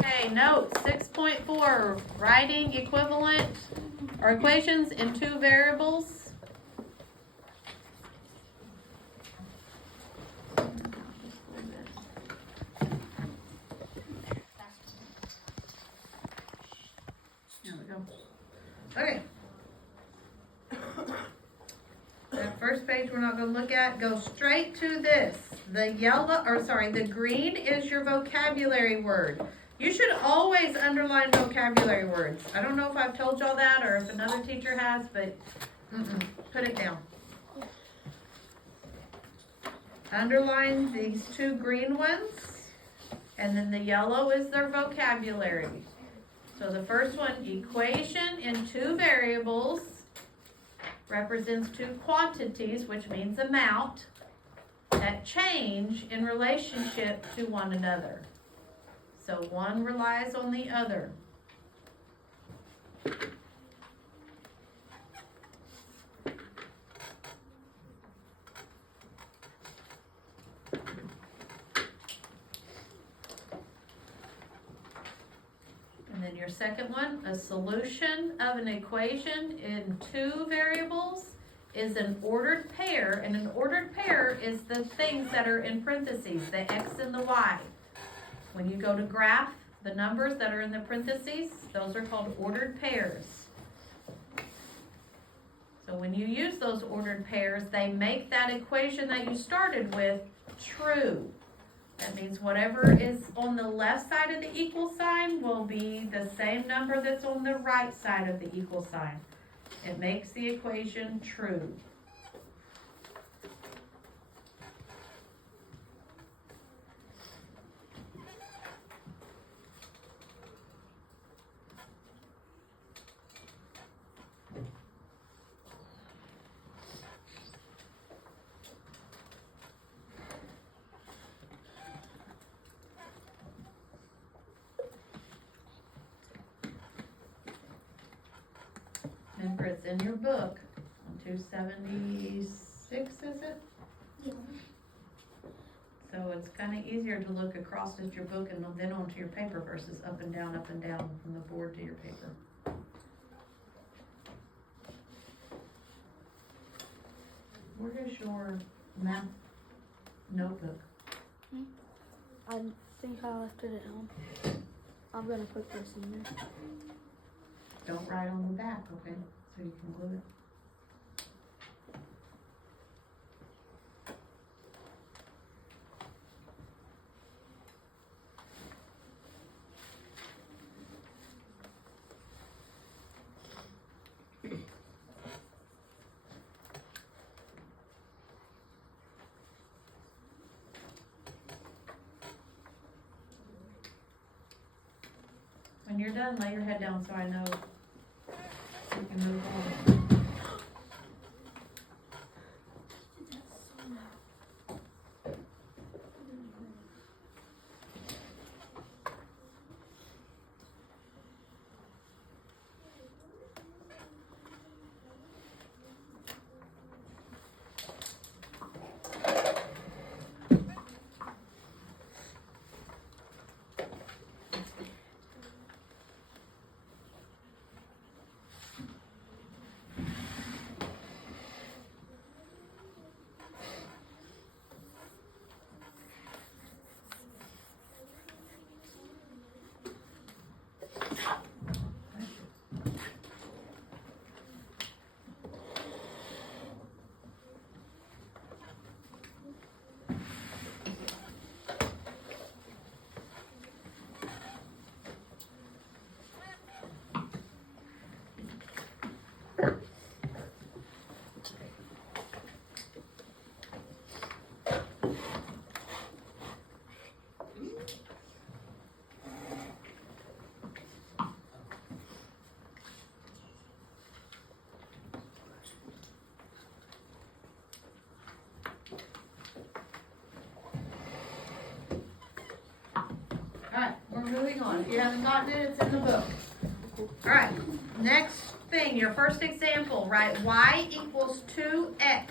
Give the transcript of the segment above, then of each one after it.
Okay, note 6.4, writing equivalent or equations in two variables. There we go. Okay. That first page we're not going to look at. Go straight to this. The green is your vocabulary word. You should always underline vocabulary words. I don't know if I've told y'all that or if another teacher has, but put it down. Underline these two green ones, and then the yellow is their vocabulary. So the first one, equation in two variables, represents two quantities, which means amount, that change in relationship to one another. So one relies on the other. And then your second one, a solution of an equation in two variables is an ordered pair, and an ordered pair is the things that are in parentheses, the X and the Y. When you go to graph, the numbers that are in the parentheses, those are called ordered pairs. So when you use those ordered pairs, they make that equation that you started with true. That means whatever is on the left side of the equal sign will be the same number that's on the right side of the equal sign. It makes the equation true. Remember, it's in your book on 276, is it? Yeah. So it's kind of easier to look across at your book and then onto your paper versus up and down from the board to your paper. Where is your math notebook? I think I left it at home. I'm gonna put this in there. Don't write on the back, okay? So you can glue it. When you're done, lay your head down so I know you can move on. Moving on. If you haven't gotten it, it's in the book. Alright, next thing, your first example, write y equals 2x.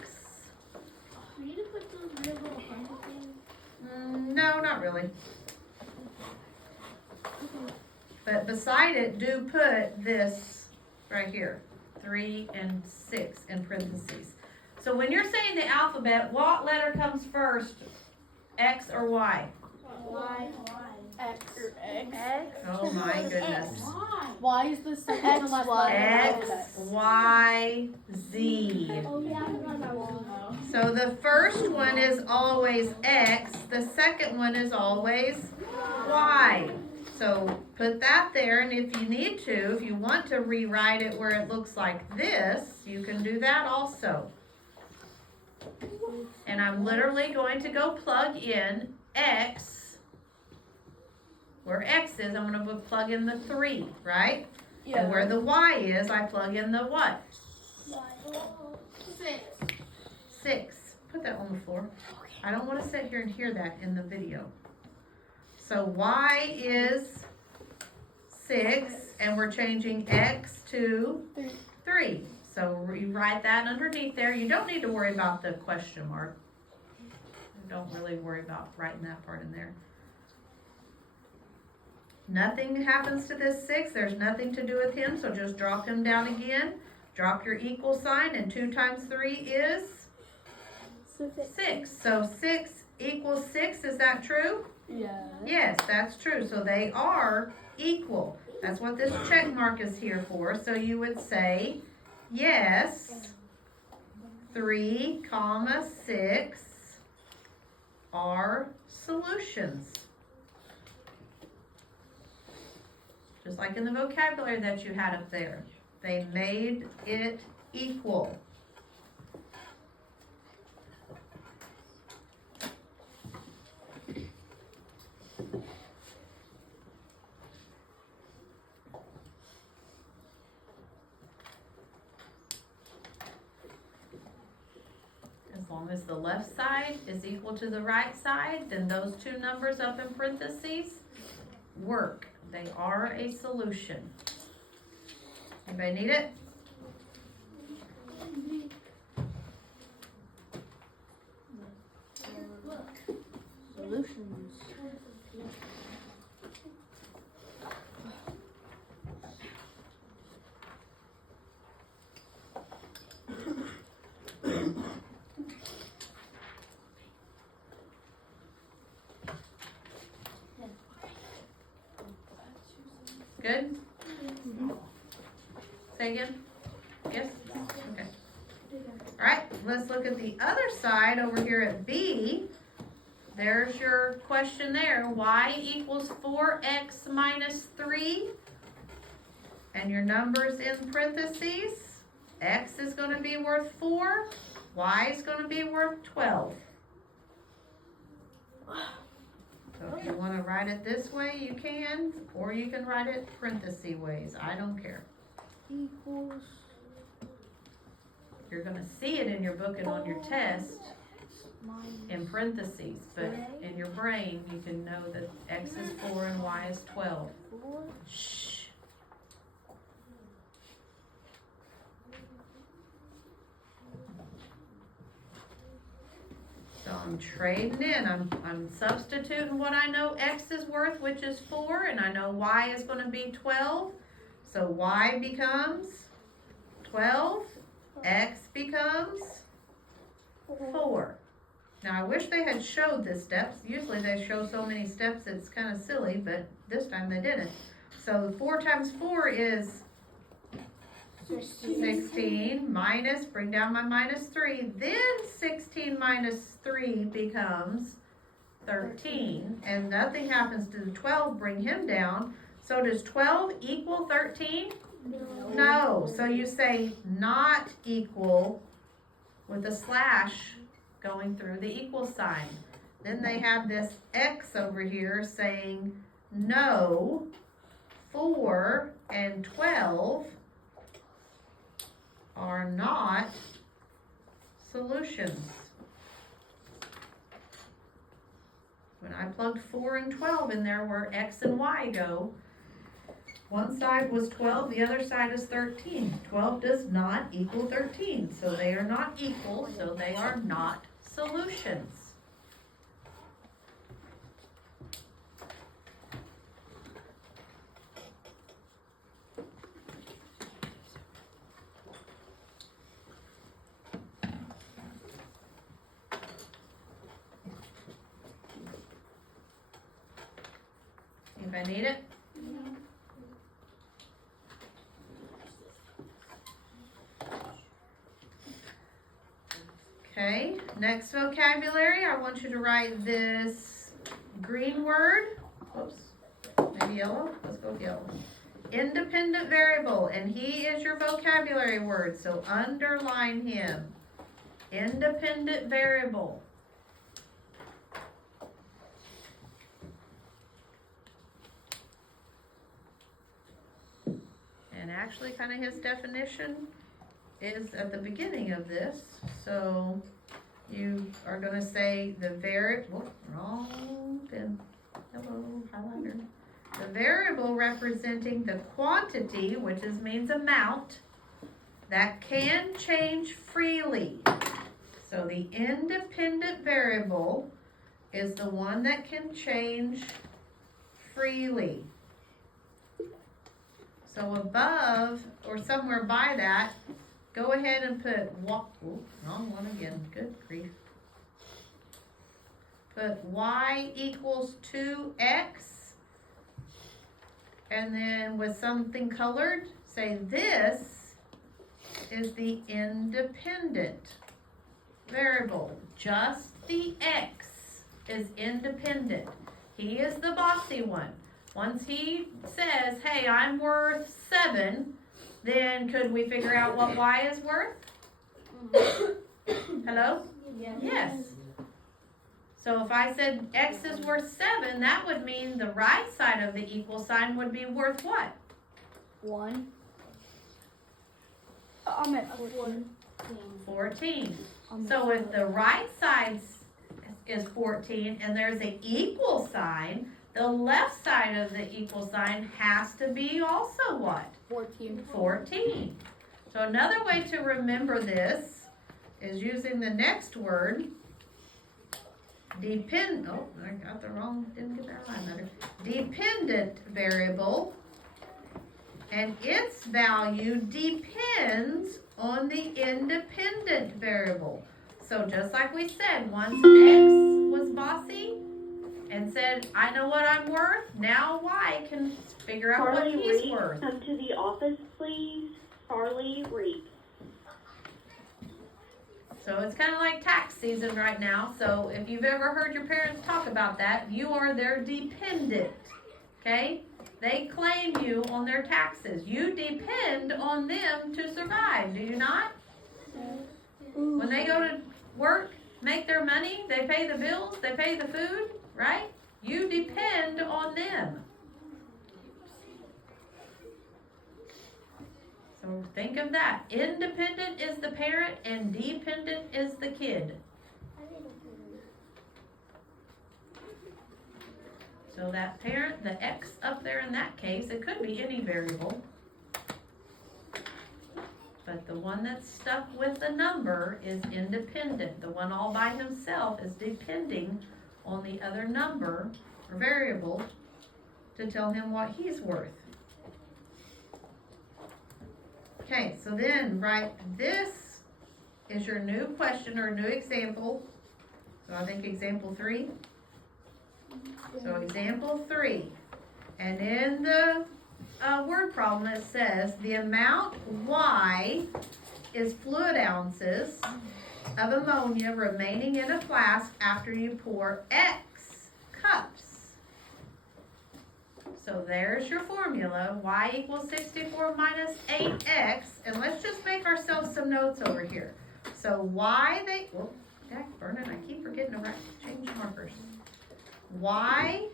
We need to put those little funny things. No, not really. But beside it, do put this right here, 3 and 6 in parentheses. So when you're saying the alphabet, what letter comes first? X or Y? Y. X. Oh my goodness. Y is the second to last letter. X, Y, Z. So the first one is always X, the second one is always Y. So put that there, and if you need to, if you want to rewrite it where it looks like this, you can do that also. And I'm literally going to go plug in X, where X is, I'm going to plug in the 3, right? Yeah. And where the Y is, I plug in the what? 6. Put that on the floor. I don't want to sit here and hear that in the video. So Y is 6, and we're changing X to 3. So rewrite that underneath there. You don't need to worry about the question mark. Don't really worry about writing that part in there. Nothing happens to this 6. There's nothing to do with him, so just drop him down again. Drop your equal sign, and 2 times 3 is 6. So 6 equals 6, is that true? Yeah. Yes, that's true. So they are equal. That's what this check mark is here for. So you would say, yes, 3, 6 are solutions. Just like in the vocabulary that you had up there. They made it equal. As long as the left side is equal to the right side, then those two numbers up in parentheses work. They are a solution. Anybody need it? Solutions. Good? Say again? Yes? Okay. Alright, let's look at the other side over here at B. There's your question there. Y equals 4x minus 3. And your numbers in parentheses. X is going to be worth 4. Y is going to be worth 12. So if you want to write it this way, you can, or you can write it parenthesis ways. I don't care. Equals. You're going to see it in your book and on your test in parentheses, but in your brain, you can know that X is 4 and Y is 12. 4. Shh. So I'm trading in. I'm substituting what I know X is worth, which is 4, and I know Y is going to be 12. So Y becomes 12. X becomes 4. Now I wish they had showed the steps. Usually they show so many steps it's kind of silly, but this time they didn't. So 4 times 4 is 16 minus, bring down my minus 3, then 16 minus 3 becomes 13, and nothing happens to the 12, bring him down. So does 12 equal 13? No. So you say not equal with a slash going through the equal sign. Then they have this X over here saying no, 4 and 12 are not solutions. When I plugged 4 and 12 in there where X and Y go, one side was 12, the other side is 13. 12 does not equal 13, so they are not equal, so they are not solutions. if I need it. Okay, next vocabulary, I want you to write this green word. Oops, maybe yellow? Let's go with yellow. Independent variable, and he is your vocabulary word, so underline him. Independent variable. And actually, kind of his definition is at the beginning of this. So you are going to say the wrong pen. Hello, highlighter. The variable representing the quantity, which means amount, that can change freely. So the independent variable is the one that can change freely. So above or somewhere by that, go ahead and put wrong one again. Good grief. Put y equals 2x. And then with something colored, say this is the independent variable. Just the x is independent. He is the bossy one. Once he says, hey, I'm worth 7, then could we figure out what y is worth? Hello? Yes. So if I said x is worth 7, that would mean the right side of the equal sign would be worth what? 1. I'm at 14. 14. So if the right side is 14 and there's an equal sign, the left side of the equal sign has to be also what? 14. 14. So another way to remember this is using the next word. I got the wrong, didn't get that line letter. Dependent variable, and its value depends on the independent variable. So just like we said, once X was bossy and said, I know what I'm worth, now Y can figure out what he's Reed, worth. come to the office, please. Charlie Reed. So it's kind of like tax season right now. So if you've ever heard your parents talk about that, you are their dependent, okay? They claim you on their taxes. You depend on them to survive, do you not? When they go to work, make their money, they pay the bills, they pay the food, right? You depend on them. So think of that. Independent is the parent and dependent is the kid. So that parent, the X up there in that case, it could be any variable. But the one that's stuck with the number is independent. The one all by himself is depending on the other number or variable to tell him what he's worth. Okay, so then write this is your new question or new example. So I think example 3. So example 3. And in the word problem it says the amount Y is fluid ounces of ammonia remaining in a flask after you pour X cups. So there's your formula, y equals 64 minus 8x, and let's just make ourselves some notes over here. So burn it, I keep forgetting to change markers. Y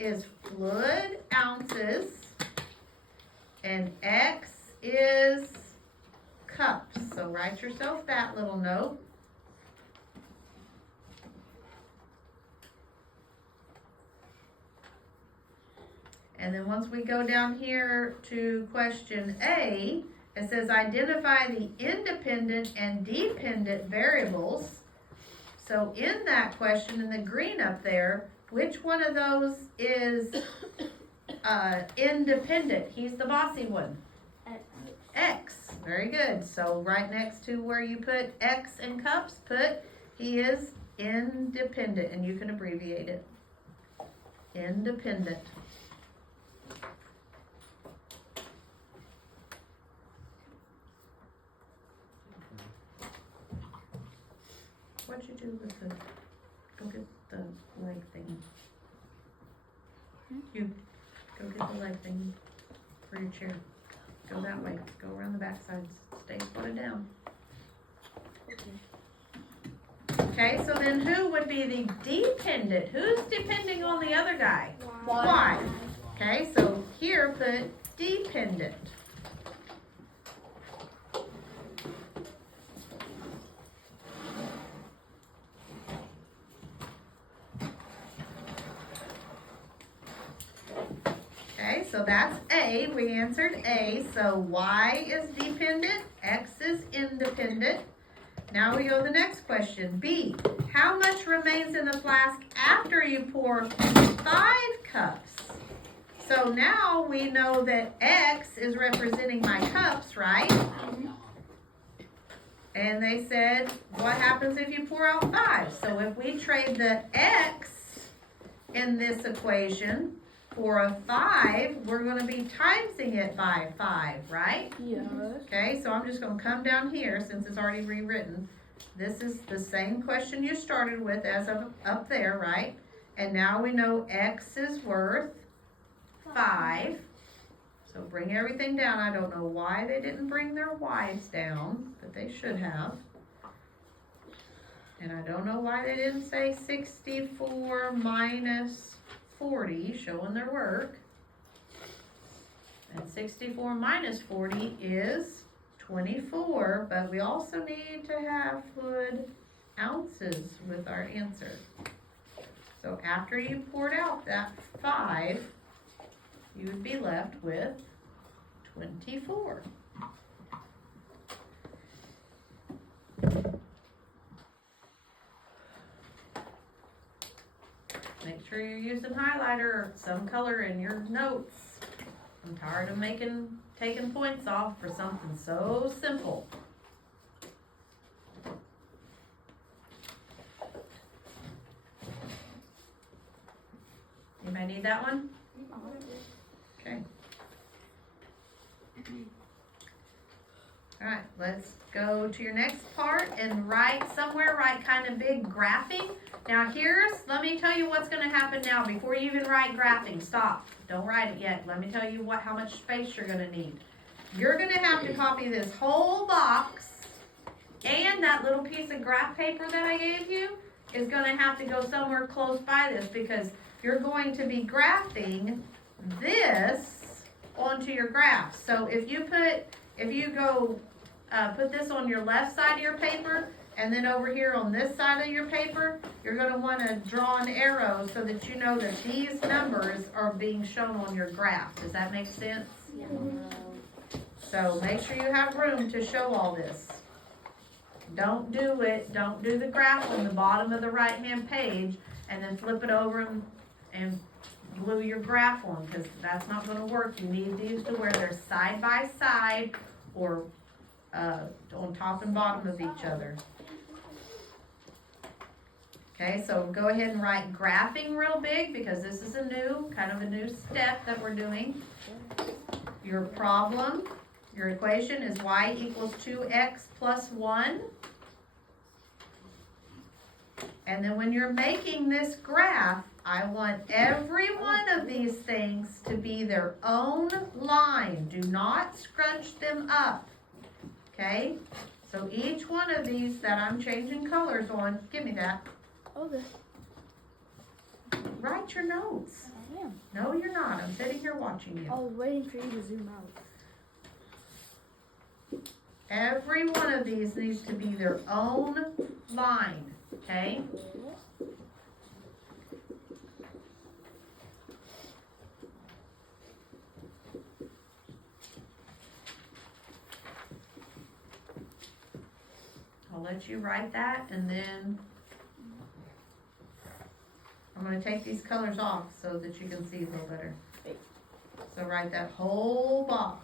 is fluid ounces, and X is cups. So write yourself that little note. And then once we go down here to question A, it says identify the independent and dependent variables. So in that question, in the green up there, which one of those is independent? He's the bossy one. X. Very good. So right next to where you put X in cups, put he is independent, and you can abbreviate it. Independent. You, go get the leg thingy for your chair. Go that way, go around the back sides, stay squatted down. Okay, so then who would be the dependent? Who's depending on the other guy? Y. Okay, so here put dependent. Okay, so that's A. We answered A. So Y is dependent, X is independent. Now we go to the next question. B. How much remains in the flask after you pour 5 cups? So now we know that X is representing my cups, right? And they said, what happens if you pour out 5? So if we trade the X in this equation for a 5, we're going to be timesing it by 5, right? Yes. Okay, so I'm just going to come down here since it's already rewritten. This is the same question you started with as of up there, right? And now we know X is worth 5. So bring everything down. I don't know why they didn't bring their Y's down, but they should have. And I don't know why they didn't say 64 minus 40, showing their work. And 64 minus 40 is 24, but we also need to have fluid ounces with our answer. So after you poured out that 5, you would be left with 24. Make sure you're using highlighter or some color in your notes. I'm tired of taking points off for something so simple. Anybody need that one? Okay. All right, let's go to your next part and write kind of big graphing. Now let me tell you what's gonna happen now before you even write graphing. Stop, don't write it yet. Let me tell you how much space you're gonna need. You're gonna have to copy this whole box, and that little piece of graph paper that I gave you is gonna have to go somewhere close by this because you're going to be graphing this onto your graph. So if you go put this on your left side of your paper, and then over here on this side of your paper, you're going to want to draw an arrow so that you know that these numbers are being shown on your graph. Does that make sense? Yeah. So make sure you have room to show all this. Don't do the graph on the bottom of the right-hand page and then flip it over and glue your graph on, because that's not going to work. You need these to where they're side by side or on top and bottom of each other. Okay, so go ahead and write graphing real big because this is kind of a new step that we're doing. Your problem, your equation is y equals 2x plus 1. And then when you're making this graph, I want every one of these things to be their own line. Do not scrunch them up. Okay? So each one of these that I'm changing colors on, give me that. Okay. Write your notes. I am. No, you're not. I'm sitting here watching you. I was waiting for you to zoom out. Every one of these needs to be their own line. Okay? I'll let you write that, and then I'm going to take these colors off so that you can see a little better. So write that whole box.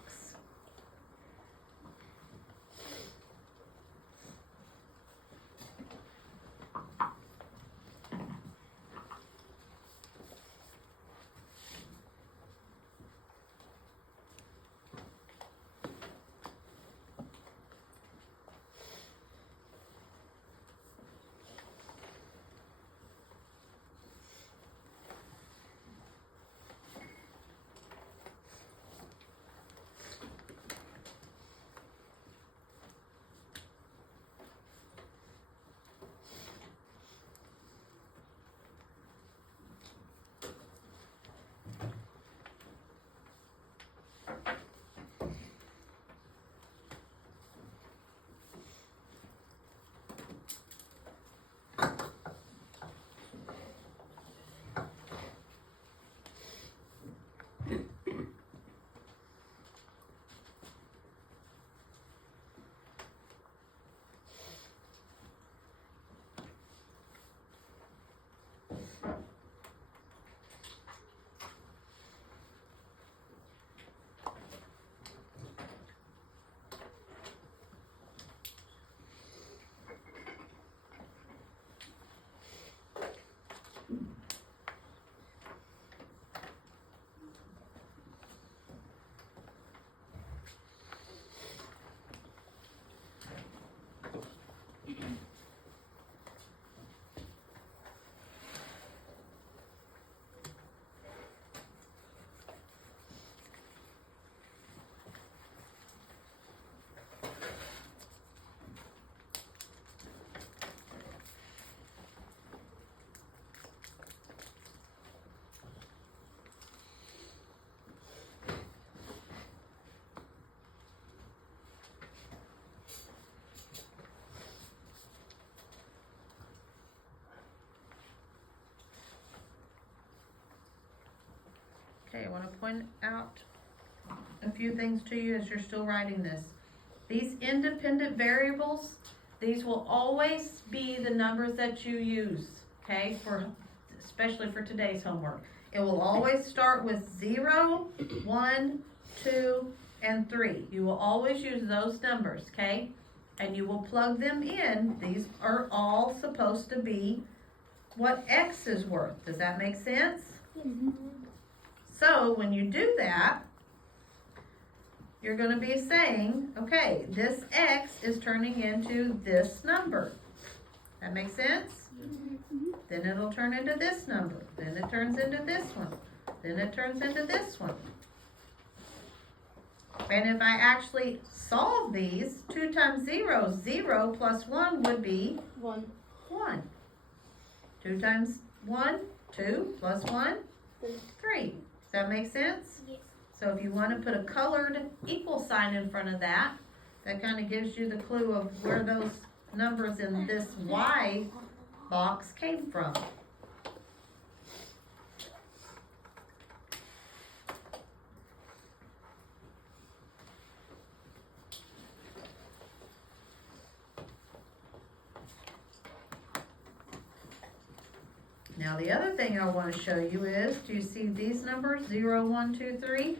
Okay, I want to point out a few things to you as you're still writing this. These independent variables, these will always be the numbers that you use, okay, especially for today's homework. It will always start with 0, 1, 2, and 3. You will always use those numbers, okay? And you will plug them in. These are all supposed to be what X is worth. Does that make sense? So when you do that, you're going to be saying, okay, this X is turning into this number. That makes sense? Then it'll turn into this number. Then it turns into this one. Then it turns into this one. And if I actually solve these, 2 times 0, 0 plus 1 would be 1. 1. 2 times 1, 2 plus 1, 3. Does that make sense? Yes. So if you want to put a colored equal sign in front of that, that kind of gives you the clue of where those numbers in this Y box came from. Now the other thing I want to show you is, do you see these numbers? 0, 1, 2, 3?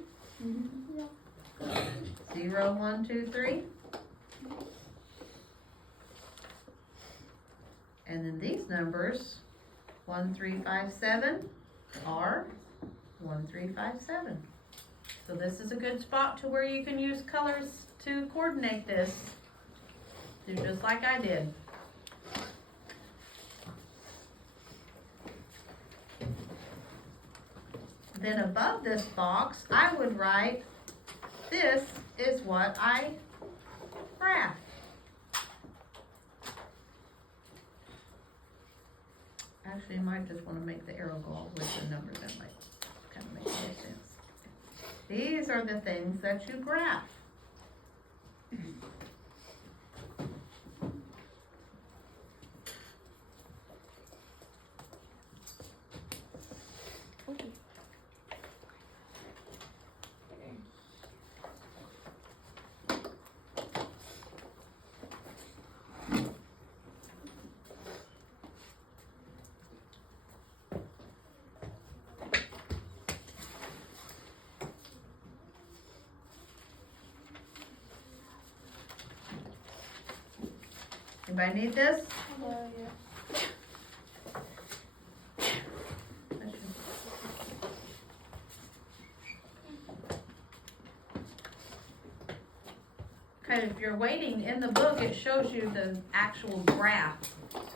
0, 1, 2, 3. And then these numbers, 1, 3, 5, 7 are 1, 3, 5, 7. So this is a good spot to where you can use colors to coordinate this. Do just like I did. Then above this box, I would write, this is what I graphed. Actually, you might just want to make the arrow go all the way to the numbers. That might kind of make more sense. These are the things that you graph. Anybody need this? Okay, if you're waiting in the book, it shows you the actual graph.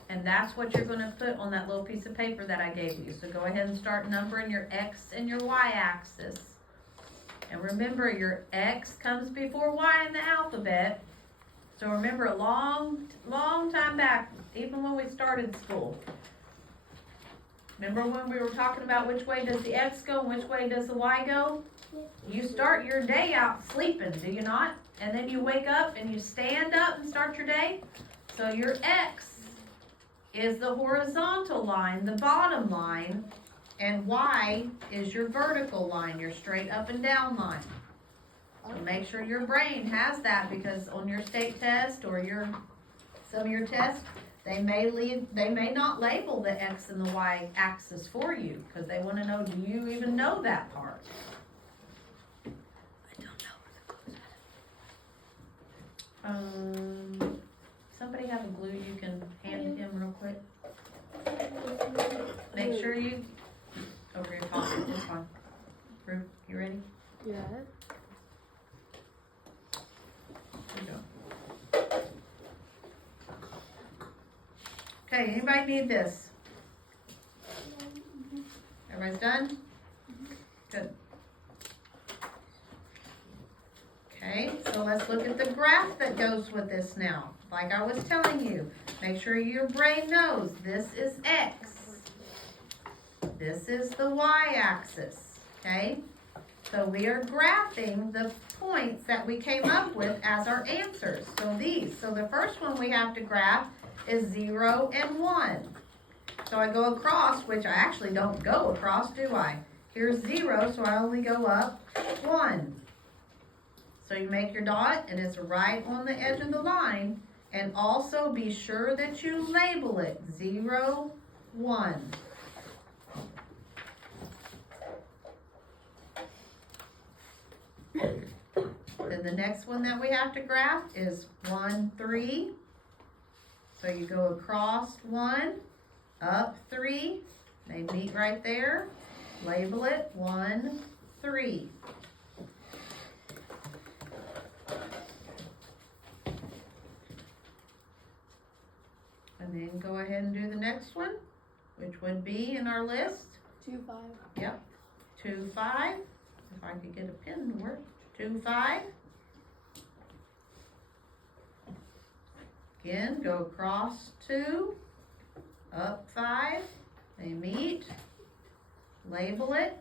And that's what you're going to put on that little piece of paper that I gave you. So go ahead and start numbering your X and your Y axis. And remember, your X comes before Y in the alphabet. So remember, a long time back, even when we started school. Remember when we were talking about which way does the X go and which way does the Y go? You start your day out sleeping, do you not? And then you wake up and you stand up and start your day. So your X is the horizontal line, the bottom line, and Y is your vertical line, your straight up and down line. So make sure your brain has that, because on your state test or some of your tests, they may not label the X and the Y axis for you, because they want to know, do you even know that part? I don't know. Somebody have a glue you can hand him real quick. Make sure you over your pocket. It's fine. Ruth, you ready? Yeah. There you go. Okay, anybody need this? Everybody's done? Good. Okay, so let's look at the graph that goes with this now. Like I was telling you, make sure your brain knows this is X. This is the Y-axis, okay? So we are graphing the points that we came up with as our answers. So the first one we have to graph is 0 and 1. So I go across, which I actually don't go across, do I? Here's 0, so I only go up 1. So you make your dot, and it's right on the edge of the line. And also be sure that you label it 0, 1. Then the next one that we have to graph is 1, 3. So you go across 1, up 3. They meet right there. Label it 1, 3. And then go ahead and do the next one, which would be in our list. 2, 5. Yep. 2, 5. If I could get a pen to work. 2, 5. Again, go across 2, up 5. They meet. Label it.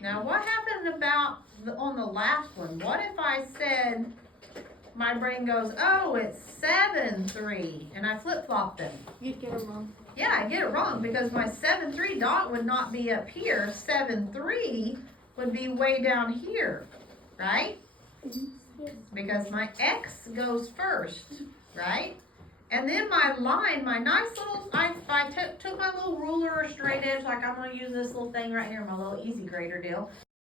Now, what happened about on the last one? What if I said, my brain goes, oh, it's 7, 3, and I flip-flop them? You'd get it wrong. Yeah, I get it wrong because my 7, 3 dot would not be up here. 7, 3 would be way down here, right? Yes. Because my X goes first, right? And then my line, my nice little, I took my little ruler or straight edge, like I'm going to use this little thing right here, my little easy grader deal.